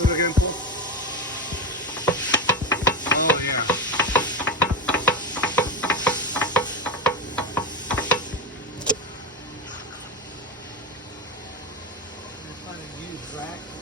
Do it again, Paul. Oh, yeah. You're finding you, Zach.